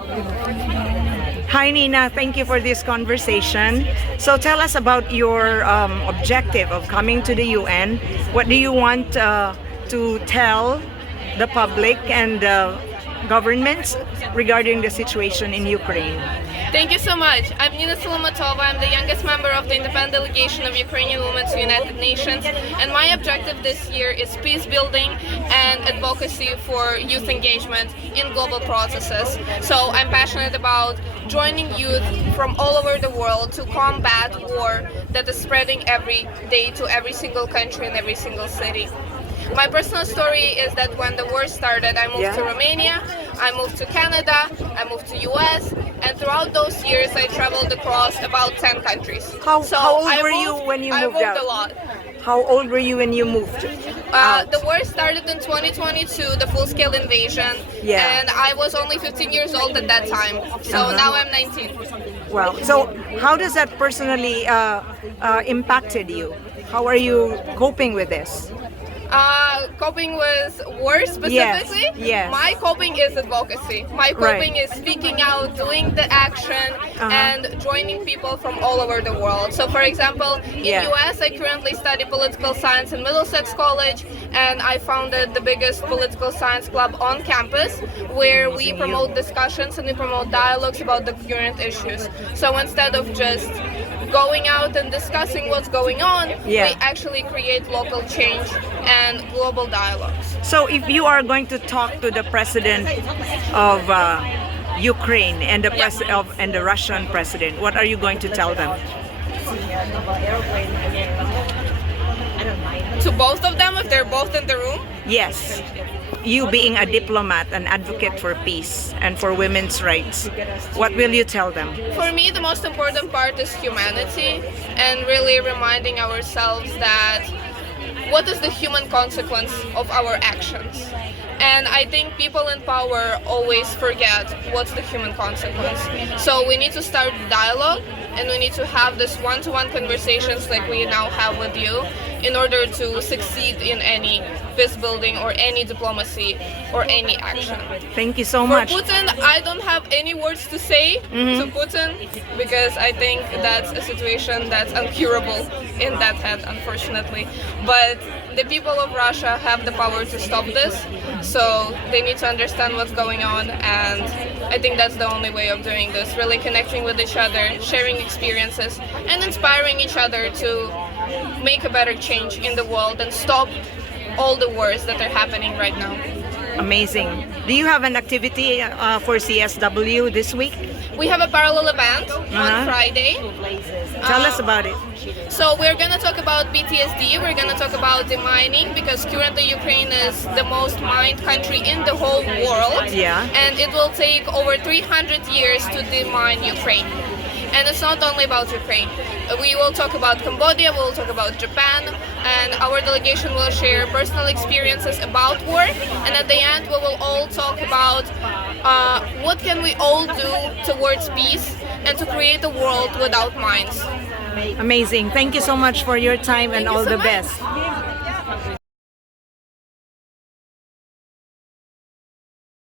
Hi Nina, thank you for this conversation. So tell us about your objective of coming to the UN. What do you want to tell the public and governments regarding the situation in Ukraine? Thank you so much. I'm Nina Salamatova. I'm the youngest member of the independent delegation of Ukrainian women to United Nations, and my objective this year is peace building and advocacy for youth engagement in global processes. So I'm passionate about joining youth from all over the world to combat war that is spreading every day to every single country and every single city. My personal story is that when the war started, I moved to Romania, I moved to Canada, I moved to US, and throughout those years I traveled across about 10 countries. How old were you when you moved out? I moved a lot. How old were you when you moved out? The war started in 2022, the full-scale invasion, and I was only 15 years old at that time, so now I'm 19. Wow. So how does that personally impacted you? How are you coping with this? Coping with war specifically, yes. My coping is advocacy. My coping is speaking out, doing the action, and joining people from all over the world. So for example, in US I currently study political science in Middlesex College, and I founded the biggest political science club on campus where we promote discussions and we promote dialogues about the current issues. So instead of just going out and discussing what's going on, we actually create local change and global dialogues. So if you are going to talk to the president of Ukraine and the and the Russian president, what are you going to tell them? To both of them, if they're both in the room? Yes. You being a diplomat, an advocate for peace and for women's rights, what will you tell them? For me, the most important part is humanity and really reminding ourselves that what is the human consequence of our actions? And I think people in power always forget what's the human consequence. So we need to start dialogue and we need to have this one-to-one conversations like we now have with you in order to succeed in any peace building or any diplomacy or any action. Thank you so much. For Putin, I don't have any words to say to Putin because I think that's a situation that's uncurable in that head, unfortunately. But the people of Russia have the power to stop this, so they need to understand what's going on, and I think that's the only way of doing this, really connecting with each other, sharing experiences, and inspiring each other to make a better change in the world and stop all the wars that are happening right now. Amazing. Do you have an activity for CSW this week? We have a parallel event on Friday. Tell us about it. So we're going to talk about PTSD, we're going to talk about demining, because currently Ukraine is the most mined country in the whole world. And it will take over 300 years to demine Ukraine. And it's not only about Ukraine. We will talk about Cambodia, we will talk about Japan, and our delegation will share personal experiences about war. And at the end, we will all talk about what can we all do towards peace and to create a world without mines. Amazing. Thank you so much for your time and all the best.